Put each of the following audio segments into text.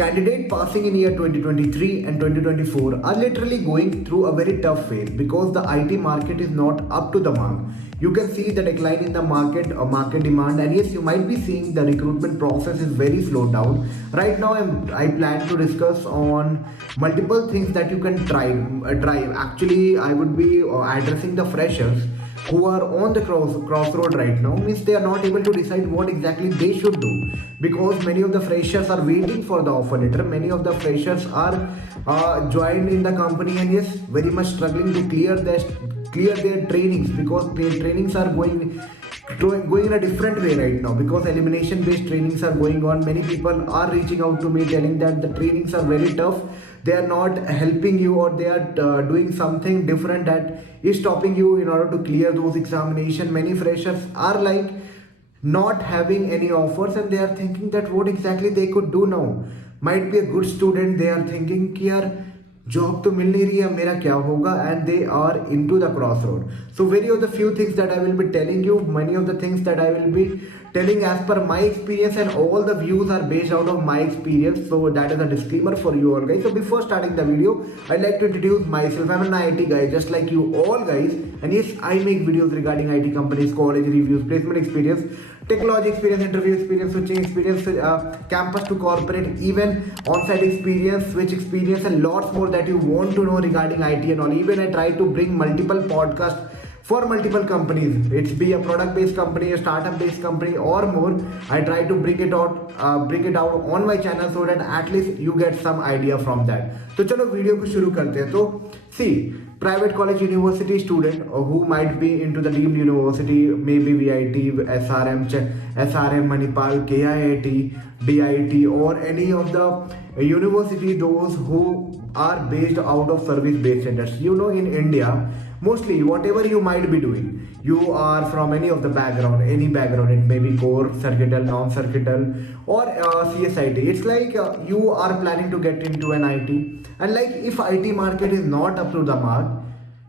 Candidates passing in year 2023 and 2024 are literally going through a very tough phase because the IT market is not up to the mark. You can see the decline in the market demand, and yes, you might be seeing the recruitment process is very slowed down. Right now, I plan to discuss on multiple things that you can drive. Actually, I would be addressing the freshers who are on the crossroad right now, means they are not able to decide what exactly they should do, because many of the freshers are waiting for the offer letter. Many of the freshers are joined in the company, and yes, very much struggling to clear their trainings, because their trainings are going in a different way right now, because elimination based trainings are going on. Many people are reaching out to me telling that the trainings are very tough, they are not helping you, or they are doing something different that is stopping you in order to clear those examination. Many freshers are like not having any offers, and they are thinking that what exactly they could do now. Might be a good student, they are thinking कि यार job तो मिल नहीं रही है, मेरा क्या होगा, and they are in to the cross road. So very of the few things that I will be telling you, many of the things that I will be telling as per my experience, and all the views are based out of my experience. So that is a disclaimer for you all guys. So before starting the video, I'd like to introduce myself. I'm an IT guy just like you all guys, and yes, I make videos regarding IT companies, college reviews, placement experience, technology experience, interview experience, switching experience, campus to corporate, even on-site experience, switch experience, and lots more that you want to know regarding IT and all. Even I try to bring multiple podcasts for multiple companies. It's be a product-based company, a startup-based company, or more. I try to bring it out on my channel so that at least you get some idea from that. तो चलो video को शुरू करते हैं. तो see, private college university student who might be into the deemed university, maybe VIT, SRM, Manipal, KIIT, DIT, or any of the university, those who are based out of service-based centers. You know, in India, mostly whatever you might be doing, you are from any of the background, it may be core, circuital, non-circuital, or CSIT. It's like you are planning to get into an IT, and like if IT market is not up to the mark,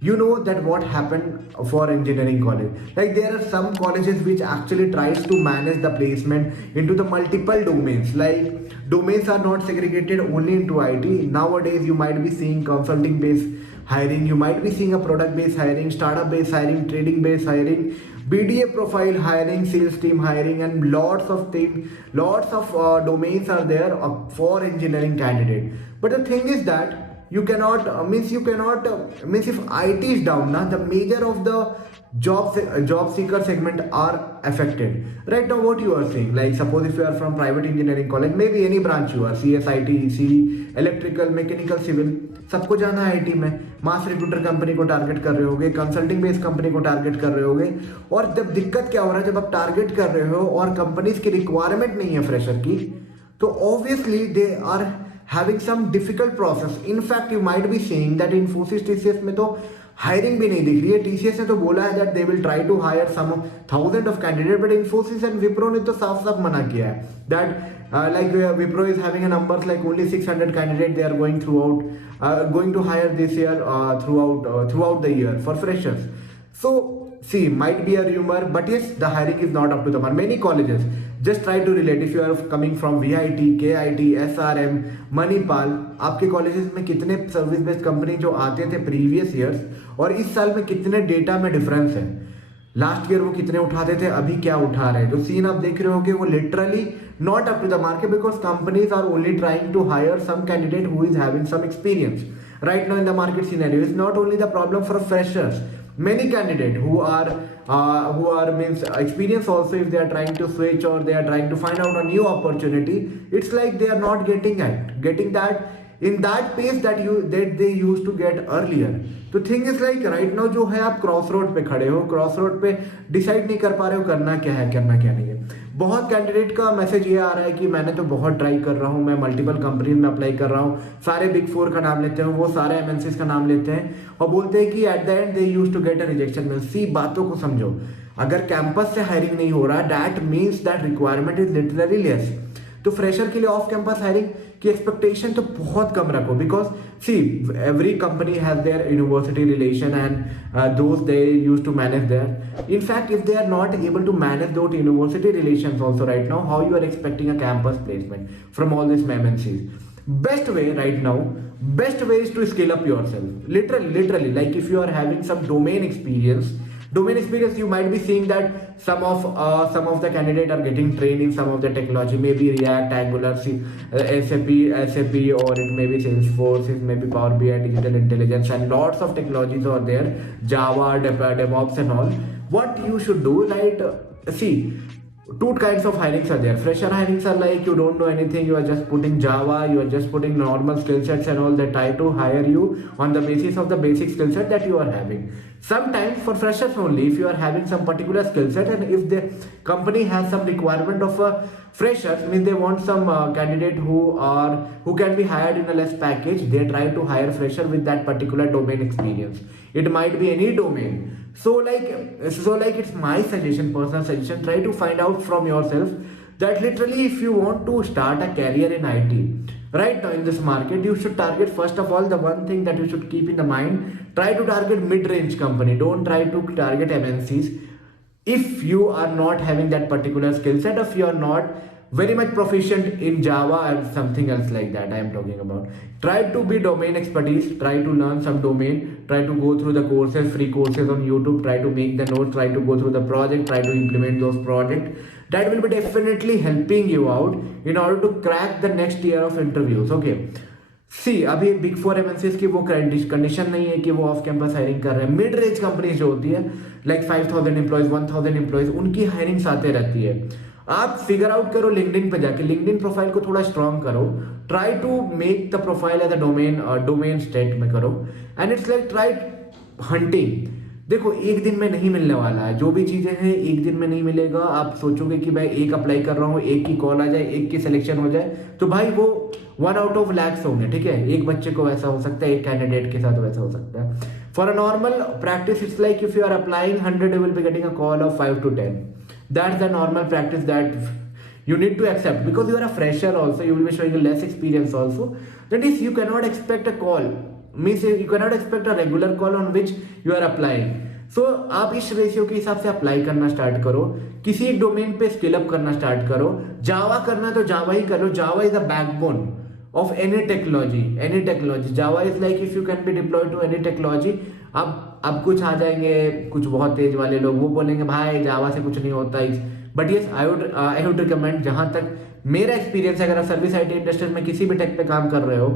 you know that what happened for engineering college. Like there are some colleges which actually tries to manage the placement into the multiple domains. Like domains are not segregated only into IT. Nowadays you might be seeing consulting based hiring, you might be seeing a product based hiring, startup based hiring, trading based hiring, BDA profile hiring, sales team hiring, and lots of domains are there for engineering candidate. But the thing is that you cannot if IT is down now, the major of the job seeker segment are affected. Right now what you are saying, like suppose if you are from private engineering college, maybe any branch you are, CSIT, EC, electrical, mechanical, civil, सबको जाना है IT में. Mass recruiter company को target कर रहे होगे, consulting based company को target कर रहे होगे. और जब दिक्कत क्या हो रहा है, जब आप टारगेट कर रहे हो और कंपनीज की रिक्वायरमेंट नहीं है फ्रेशर की, तो obviously they are having some difficult process. In fact, you might be saying that Infosys TCS में तो हायरिंग भी नहीं दिख रही है. TCS ने तो बोला है that they will try to hire some thousand of candidates, but Infosys and Wipro ने तो साफ साफ मना किया है that like Wipro is having a numbers like only 600 candidates they are going to hire this year throughout the year for freshers. So see, might be a rumor, but yes, the hiring is not up to the mark. Many colleges, just try to relate. If you are coming from VIT, KIT, SRM, Manipal, आपके colleges में कितने service based company जो आते थे previous years और इस साल में कितने डेटा में डिफरेंस है. लास्ट ईयर वो कितने उठाते थे, अभी क्या उठा रहे हैं. जो सीन आप देख रहे हो कि वो literally not up to the market, because companies are only trying to hire some candidate who is having some experience. Right now in the market scenario, it's not only the problem for freshers. Many candidates who are means experience also, if they are trying to switch or they are trying to find out a new opportunity, it's like they are not getting that in that pace that they used to get earlier. तो thing is like right now जो है आप cross road पे खड़े हो, cross road पे decide नहीं कर पा रहे हो करना क्या है करना क्या नहीं है. बहुत कैंडिडेट का मैसेज ये आ रहा है कि मैंने तो बहुत ट्राई कर रहा हूँ, मैं मल्टीपल कंपनीज में अप्लाई कर रहा हूँ, सारे बिग 4 का नाम लेते हैं, वो सारे एमएनसीज का नाम लेते हैं और बोलते हैं कि at the end they used to get a rejection mail. सी बातों को समझो, अगर कैंपस से हायरिंग नहीं हो रहा, that means that requirement is literally less. तो फ्रेशर के लिए ऑफ कैंपस हायरिंग की एक्सपेक्टेशन तो बहुत कम रखो, because see every company has their university relation and those they use to manage their. In fact, if they are not able to manage those university relations also right now, how you are expecting a campus placement from all these MNCs? Best way right now, best way is to skill up yourself. Literally, like if you are having some domain experience, you might be seeing that some of the candidate are getting trained in some of the technology, maybe React, Angular, SAP, or it may be Salesforce, it may be Power BI, digital intelligence, and lots of technologies are there, Java, DevOps and all. What you should do, right? See, two kinds of hirings are there. Fresher hirings are like you don't know anything, you are just putting Java, you are just putting normal skill sets and all. They try to hire you on the basis of the basic skill set that you are having. Sometimes for freshers only, if you are having some particular skill set and if the company has some requirement of a freshers, means they want some candidate who can be hired in a less package, they try to hire fresher with that particular domain experience. It might be any domain. So like it's my suggestion, personal suggestion, try to find out from yourself that literally if you want to start a career in IT right now in this market, you should target, first of all, the one thing that you should keep in the mind, try to target mid-range company, don't try to target MNCs. If you are not having that particular skill set, if you are not very much proficient in Java and something else like that, I am talking about, try to be domain expertise, try to learn some domain, try to go through the courses, free courses on YouTube, try to make the notes, try to go through the project, try to implement those projects. That will be definitely helping you out in order to crack the next year of interviews. Okay, सी अभी big 4 MNCs की वो condition नहीं है कि वो of campus hiring कर रहे हैं. मिड रेंज कंपनीज जो होती है लाइक 5000 एम्प्लॉयज, 1000 एम्प्लॉयज, उनकी हायरिंग्स आते रहती है. आप फिगर आउट करो लिंक्डइन पे जाके, लिंक्डइन प्रोफाइल को थोड़ा स्ट्रॉन्ग करो, try to make the profile as a domain state में करो, and it's like try hunting. देखो एक दिन में नहीं मिलने वाला है, जो भी चीजें हैं एक दिन में नहीं मिलेगा. आप सोचोगे कि भाई एक अप्लाई कर रहा हूँ, एक की कॉल आ जाए, एक की सिलेक्शन हो जाए, तो भाई वो 1 out of lakhs होंगे. ठीक है, एक बच्चे को वैसा हो सकता है, एक कैंडिडेट के साथ वैसा हो सकता है. For a normal practice it's like if you are applying 100, you will be getting a call of 5 to 10. That's the normal practice that you need to accept, because you are a fresher also, you will be showing less experience also. That is, you cannot expect a call, means you cannot expect a regular call on which you are applying. So आप इस ratio के हिसाब से apply करना start करो, किसी एक domain पे स्किल अप करना स्टार्ट करो. जावा करना तो जावा ही करो. Java is the backbone of any technology. Java is like if you can be deployed to any technology. अब कुछ आ जाएंगे कुछ बहुत तेज वाले लोग, वो बोलेंगे भाई जावा से कुछ नहीं होता. But yes, I would recommend, जहां तक मेरा एक्सपीरियंस है, अगर आप सर्विस IT इंडस्ट्री में किसी भी टेक पे काम कर रहे हो,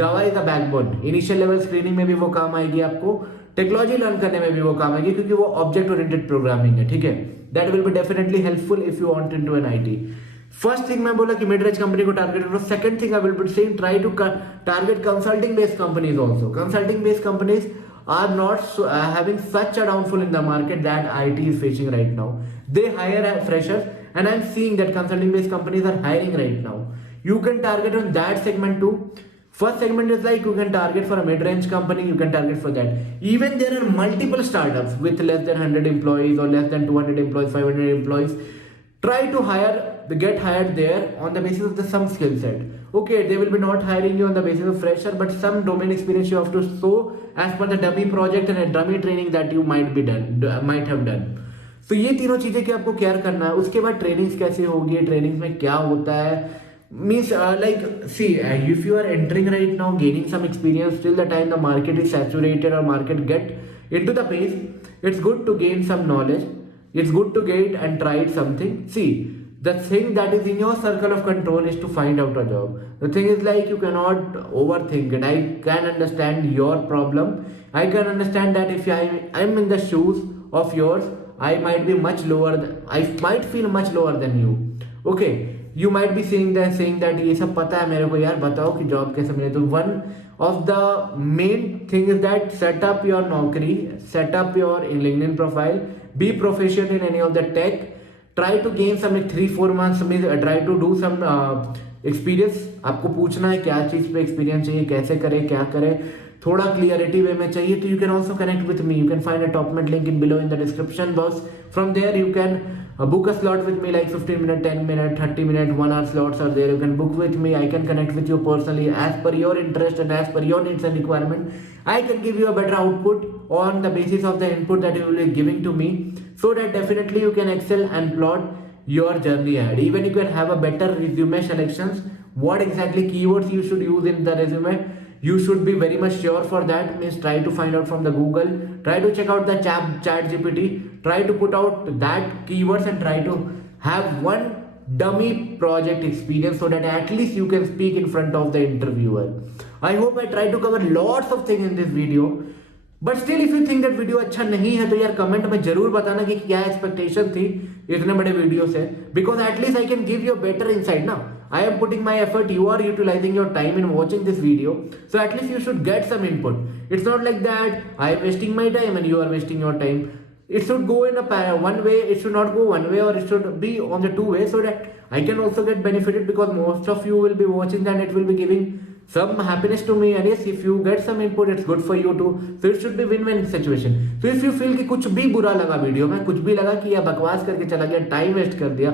Java is the backbone. Initial level screening में भी वो काम आएगी, आपको टेक्नोलॉजी लर्न करने में भी वो काम आएगी, क्योंकि वो ऑब्जेक्ट ओरिएंटेड प्रोग्रामिंग है. ठीक है, that will be definitely helpful if you want into an IT. First thing मैं बोला कि मिड रेंज कंपनी को टारगेट करो. Second thing I will be saying, try to target consulting based companies also. Consulting based companies are not having such a downfall in the market that IT is facing right now. They hire freshers, and I'm seeing that consulting based companies are hiring right now. You can target on that segment too. First segment is like you can target for a mid-range company, you can target for that. Even there are multiple startups with less than 100 employees or less than 200 employees, 500 employees. Try to get hired there on the basis of some skill set. Okay, they will be not hiring you on the basis of fresher, but some domain experience you have to show as per the dummy project and a dummy training that you might have done. तो ये तीनों चीजें कि आपको care करना है. उसके बाद ट्रेनिंग्स कैसे होगी, ट्रेनिंग्स में क्या होता है, means like see if you are entering right now, gaining some experience till the time the market is saturated or market get into the pace, it's good to gain some knowledge. It's good to get and try something. See, the thing that is in your circle of control is to find out a job. The thing is like you cannot overthink it. I can understand your problem. I can understand that if I'm in the shoes of yours, I might be much lower. I might feel much lower than you. Okay, you might be saying that ये सब पता है मेरे को यार, बताओ कि job कैसे मिले. तो one of the main thing is that set up your Naukri, set up your LinkedIn profile, be proficient in any of the tech, try to gain some like 3-4 months में try to do some experience. आपको पूछना है क्या चीज पे experience चाहिए, कैसे करें, क्या करें, थोड़ा क्लियरिटी वे में चाहिए. तो you can also connect with me. You can find a top link in below in the description box. From there you can book a slot with me, like 15 minute, 10 minute, 30 minute, 1 hour slots are there. You can book with me. I can connect with you personally as per your interest and as per your needs and requirement. I can give you a better output on the basis of the input that you will be giving to me, so that definitely you can excel and plot your journey ahead. Even you can have a better resume selections. What exactly keywords you should use in the resume, you should be very much sure for that. Means try to find out from the Google, try to check out the chat GPT, try to put out that keywords and try to have one dummy project experience, so that at least you can speak in front of the interviewer. I hope I try to cover lots of things in this video. But still if you think that video अच्छा नहीं है तो यार comment में जरूर बताना कि क्या एक्सपेक्टेशन थी इतने बड़े वीडियो से, because at least I can give you better insight ना. I am putting my effort, you are utilizing your time in watching this video, so at least you should get some input. It's not like that I am wasting my time and you are wasting your time. It should go in a one way, it should not go one way, or it should be on the two way, so that I can also get benefited, because most of you will be watching and it will be giving some happiness to me. And yes, if you get some input, it's good for you too. So it should be win-win situation. So if you feel कि कुछ भी बुरा लगा video में, कुछ भी लगा कि यह बकवास करके चला गया, टाइम वेस्ट कर दिया,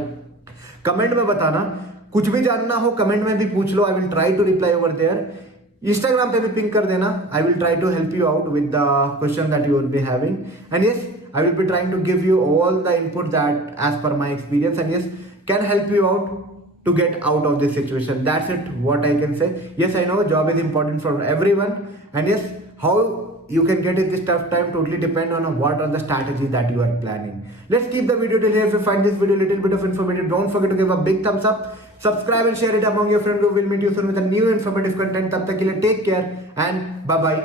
कमेंट में बताना. कुछ भी जानना हो कमेंट में भी पूछ लो. I will try to reply over there. Instagram पे भी पिंक कर देना. I will try to help you out with the question that you will be having. And yes, I will be trying to give you all the input that as per my experience and yes can help you out to get out of this situation. That's it, what I can say. Yes, I know job is important for everyone, and yes, how you can get it this tough time totally depend on what are the strategies that you are planning. Let's keep the video till here. If you find this video a little bit of informative, don't forget to give a big thumbs up, subscribe and share it among your friends. We will meet you soon with a new informative content. Tab tak ke liye take care and bye bye.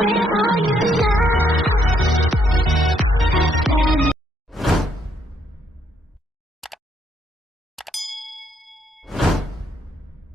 Where are you now?